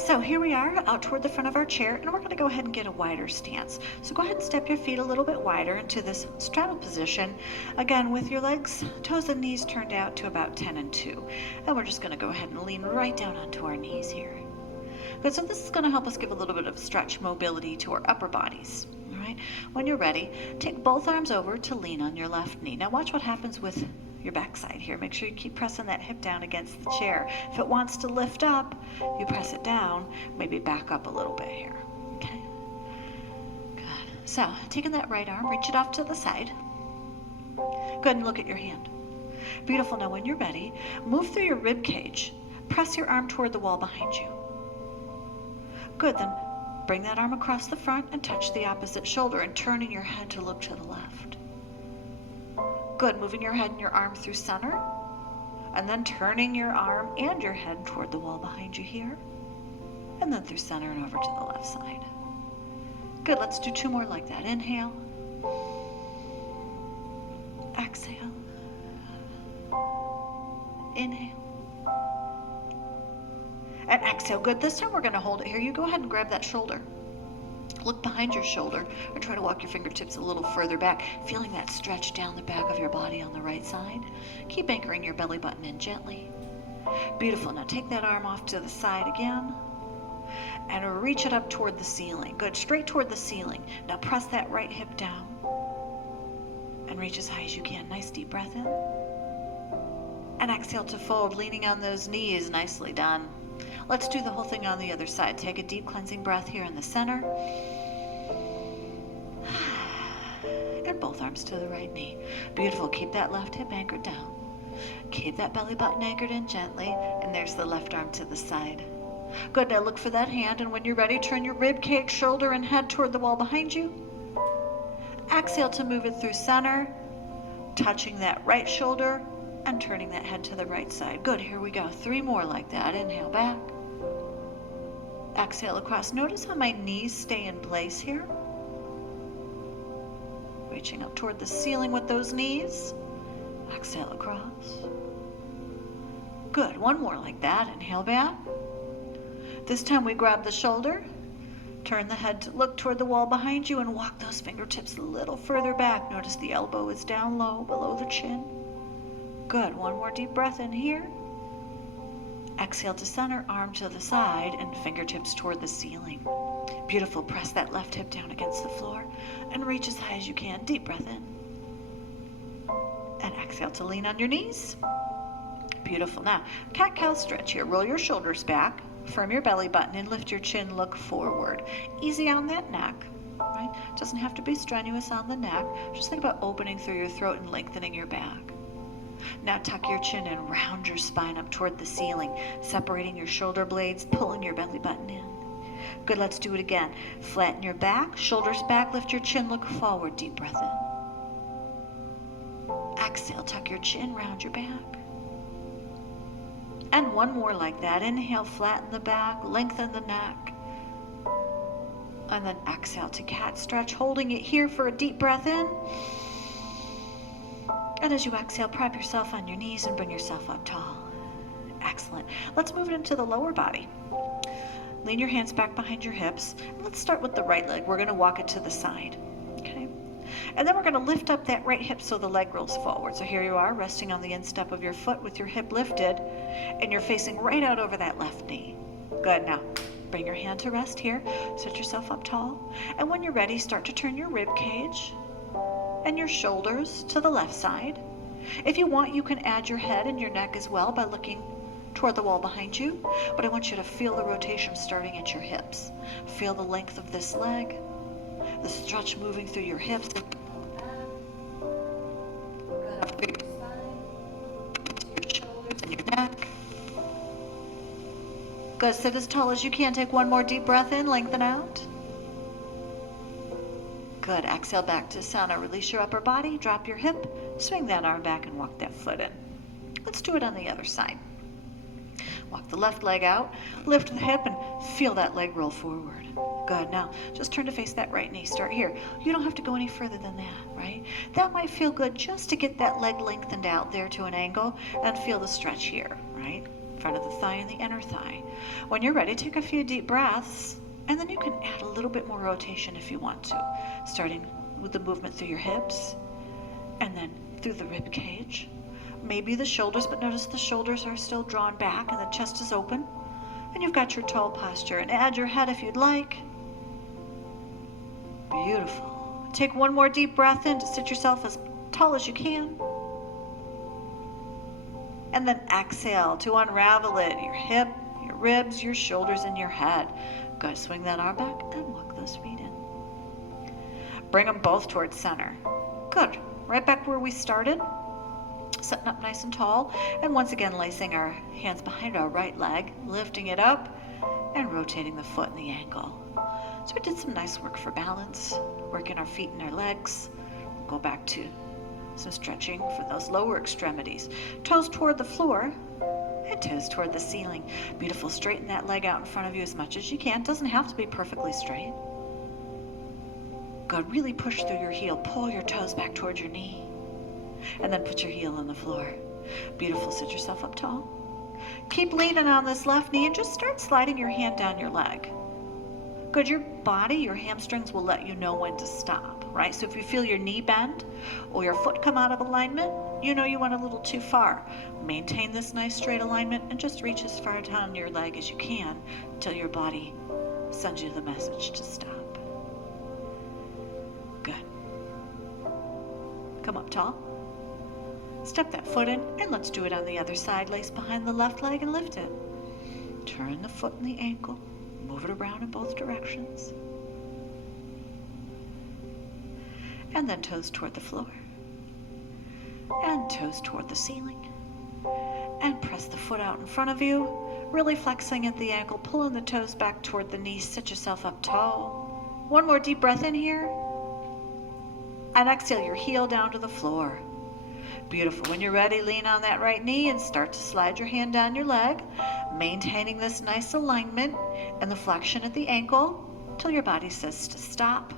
So here we are out toward the front of our chair, and we're going to go ahead and get a wider stance. So go ahead and step your feet a little bit wider into this straddle position. Again, with your legs, toes and knees turned out to about 10 and 2. And we're just going to go ahead and lean right down onto our knees here. Good, so this is going to help us give a little bit of stretch mobility to our upper bodies. All right, when you're ready, take both arms over to lean on your left knee. Now watch what happens with your backside here. Make sure you keep pressing that hip down against the chair. If it wants to lift up, you press it down, maybe back up a little bit here. Okay, good. So taking that right arm, reach it off to the side. Go ahead and look at your hand. Beautiful. Now when you're ready, move through your rib cage. Press your arm toward the wall behind you. Good, then bring that arm across the front and touch the opposite shoulder and turning your head to look to the left. Good, moving your head and your arm through center, and then turning your arm and your head toward the wall behind you here, and then through center and over to the left side. Good, let's do 2 more like that. Inhale, exhale, inhale, and exhale. Good, this time we're going to hold it here. You go ahead and grab that shoulder. Look behind your shoulder and try to walk your fingertips a little further back, feeling that stretch down the back of your body on the right side. Keep anchoring your belly button in gently. Beautiful. Now take that arm off to the side again and reach it up toward the ceiling. Good, straight toward the ceiling. Now press that right hip down and reach as high as you can. Nice deep breath in. And exhale to fold, leaning on those knees. Nicely done. Let's do the whole thing on the other side. Take a deep cleansing breath here in the center. And both arms to the right knee. Beautiful. Keep that left hip anchored down. Keep that belly button anchored in gently. And there's the left arm to the side. Good. Now look for that hand. And when you're ready, turn your rib cage, shoulder, and head toward the wall behind you. Exhale to move it through center. Touching that right shoulder and turning that head to the right side. Good. Here we go. 3 more like that. Inhale back. Exhale across. Notice how my knees stay in place here. Reaching up toward the ceiling with those knees. Exhale across. Good. 1 more like that. Inhale back. This time we grab the shoulder. Turn the head to look toward the wall behind you and walk those fingertips a little further back. Notice the elbow is down low below the chin. Good. 1 more deep breath in here. Exhale to center, arm to the side, and fingertips toward the ceiling. Beautiful. Press that left hip down against the floor and reach as high as you can. Deep breath in. And exhale to lean on your knees. Beautiful. Now, cat-cow stretch here. Roll your shoulders back, firm your belly button, and lift your chin, look forward. Easy on that neck. Right? Doesn't have to be strenuous on the neck. Just think about opening through your throat and lengthening your back. Now tuck your chin and round your spine up toward the ceiling, separating your shoulder blades, pulling your belly button in. Good, let's do it again. Flatten your back, shoulders back, lift your chin, look forward, deep breath in. Exhale, tuck your chin, round your back. And 1 more like that. Inhale, flatten the back, lengthen the neck. And then exhale to cat stretch, holding it here for a deep breath in. And as you exhale, prop yourself on your knees and bring yourself up tall. Excellent. Let's move it into the lower body. Lean your hands back behind your hips. Let's start with the right leg. We're going to walk it to the side. Okay? And then we're going to lift up that right hip so the leg rolls forward. So here you are, resting on the instep of your foot with your hip lifted, and you're facing right out over that left knee. Good. Now, bring your hand to rest here. Sit yourself up tall. And when you're ready, start to turn your rib cage and your shoulders to the left side. If you want, you can add your head and your neck as well by looking toward the wall behind you, but I want you to feel the rotation starting at your hips. Feel the length of this leg, the stretch moving through your hips. Up through your spine, your shoulders and your neck. Good, sit as tall as you can. Take 1 more deep breath in, lengthen out. Good. Exhale back to center. Release your upper body. Drop your hip. Swing that arm back and walk that foot in. Let's do it on the other side. Walk the left leg out. Lift the hip and feel that leg roll forward. Good. Now, just turn to face that right knee. Start here. You don't have to go any further than that, right? That might feel good just to get that leg lengthened out there to an angle and feel the stretch here, right? front of the thigh and the inner thigh. When you're ready, take a few deep breaths, and then you can add a little bit more rotation if you want to, starting with the movement through your hips, and then through the rib cage. Maybe the shoulders, but notice the shoulders are still drawn back and the chest is open. And you've got your tall posture. And add your head if you'd like. Beautiful. Take one more deep breath in to sit yourself as tall as you can. And then exhale to unravel it. Your hip, your ribs, your shoulders, and your head. Good. Swing that arm back and walk those feet in. Bring them both towards center. Good. Right back where we started. Sitting up nice and tall. And once again, lacing our hands behind our right leg, lifting it up, and rotating the foot and the ankle. So we did some nice work for balance, working our feet and our legs. Go back to some stretching for those lower extremities. Toes toward the floor and toes toward the ceiling. Beautiful. Straighten that leg out in front of you as much as you can. Doesn't have to be perfectly straight. Good. Really push through your heel. Pull your toes back towards your knee. And then put your heel on the floor. Beautiful. Sit yourself up tall. Keep leaning on this left knee and just start sliding your hand down your leg. Good. Your body, your hamstrings will let you know when to stop, right? So if you feel your knee bend or your foot come out of alignment, you know you went a little too far. Maintain this nice straight alignment and just reach as far down your leg as you can until your body sends you the message to stop. Good. Come up tall. Step that foot in, and let's do it on the other side. Lace behind the left leg and lift it. Turn the foot and the ankle. Move it around in both directions. And then toes toward the floor. And toes toward the ceiling. And press the foot out in front of you. Really flexing at the ankle, pulling the toes back toward the knees. Sit yourself up tall. One more deep breath in here. And exhale your heel down to the floor. Beautiful. When you're ready, lean on that right knee and start to slide your hand down your leg, maintaining this nice alignment and the flexion at the ankle till your body says to stop.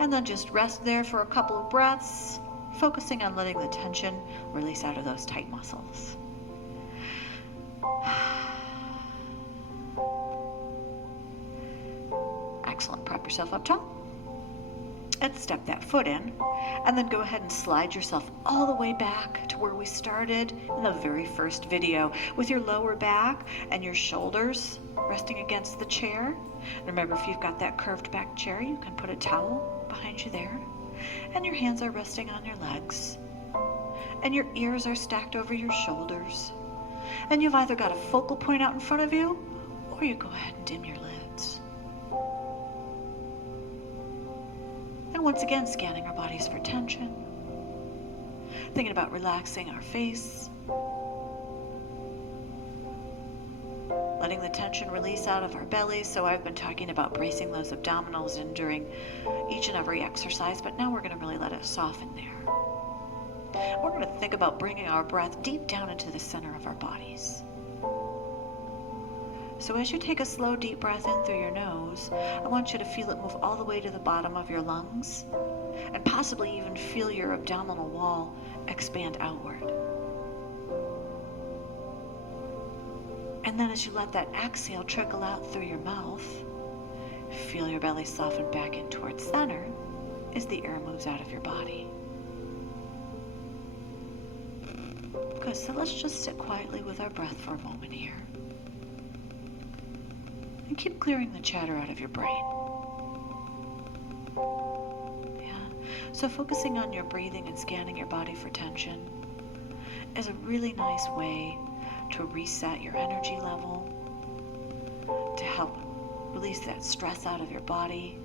And then just rest there for a couple of breaths, focusing on letting the tension release out of those tight muscles. Excellent. Prop yourself up tall. And step that foot in, and then go ahead and slide yourself all the way back to where we started in the very first video, with your lower back and your shoulders resting against the chair. And remember, if you've got that curved back chair, you can put a towel behind you there, and your hands are resting on your legs, and your ears are stacked over your shoulders, and you've either got a focal point out in front of you, or you go ahead and dim your lids. And once again, scanning our bodies for tension. Thinking about relaxing our face. Letting the tension release out of our bellies. So I've been talking about bracing those abdominals in during each and every exercise, but now we're going to really let it soften there. We're going to think about bringing our breath deep down into the center of our bodies. So as you take a slow, deep breath in through your nose, I want you to feel it move all the way to the bottom of your lungs, and possibly even feel your abdominal wall expand outward. And then as you let that exhale trickle out through your mouth, feel your belly soften back in towards center as the air moves out of your body. Good, so let's just sit quietly with our breath for a moment here. And keep clearing the chatter out of your brain. Yeah. So focusing on your breathing and scanning your body for tension is a really nice way to reset your energy level, to help release that stress out of your body.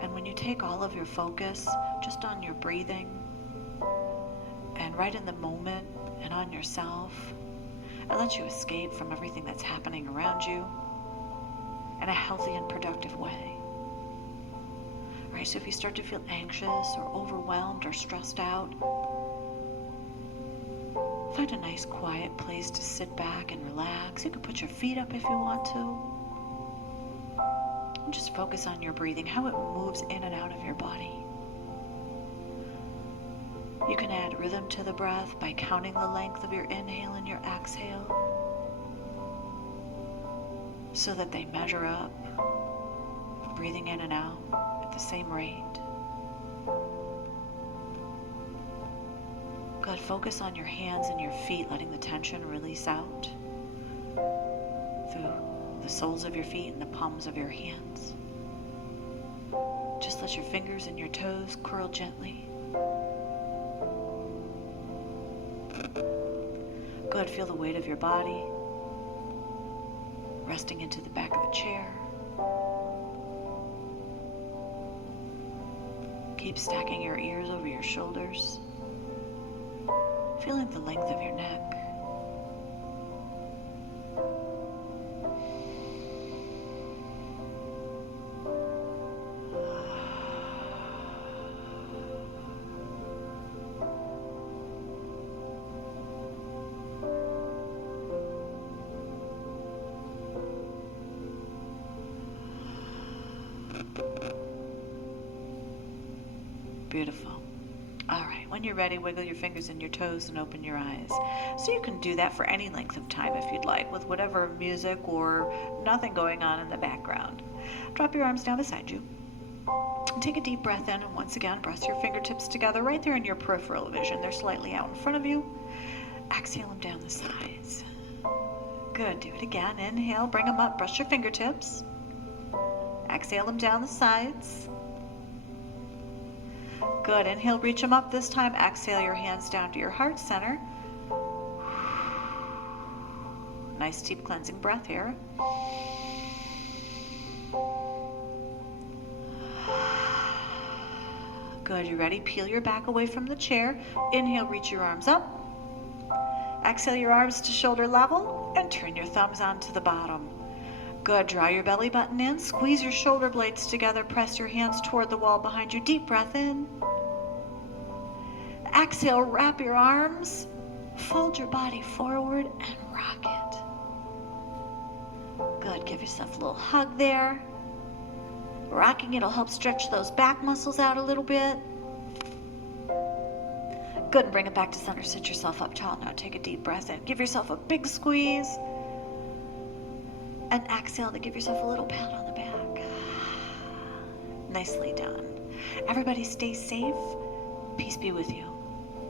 And when you take all of your focus just on your breathing and right in the moment and on yourself, it lets you escape from everything that's happening around you in a healthy and productive way. Right, so if you start to feel anxious or overwhelmed or stressed out, find a nice quiet place to sit back and relax. You can put your feet up if you want to. And just focus on your breathing, how it moves in and out of your body. You can add rhythm to the breath by counting the length of your inhale and your exhale so that they measure up, breathing in and out at the same rate. Good. Focus on your hands and your feet, letting the tension release out through the soles of your feet and the palms of your hands. Just let your fingers and your toes curl gently. Good. Feel the weight of your body resting into the back of the chair. Keep stacking your ears over your shoulders, feeling the length of your neck. Beautiful. All right, when you're ready, wiggle your fingers and your toes and open your eyes. So you can do that for any length of time if you'd like, with whatever music or nothing going on in the background. Drop your arms down beside you. And take a deep breath in, and once again, press your fingertips together right there in your peripheral vision. They're slightly out in front of you. Exhale them down the sides. Good, do it again. Inhale, bring them up, brush your fingertips. Exhale them down the sides. Good. Inhale, reach them up this time. Exhale your hands down to your heart center. Nice deep cleansing breath here. Good. You ready? Peel your back away from the chair. Inhale, reach your arms up. Exhale your arms to shoulder level and turn your thumbs onto the bottom. Good. Draw your belly button in. Squeeze your shoulder blades together. Press your hands toward the wall behind you. Deep breath in. Exhale, wrap your arms. Fold your body forward and rock it. Good. Give yourself a little hug there. Rocking it will help stretch those back muscles out a little bit. Good. And bring it back to center. Sit yourself up tall. Now take a deep breath in. Give yourself a big squeeze. And exhale to give yourself a little pat on the back. Nicely done. Everybody stay safe. Peace be with you.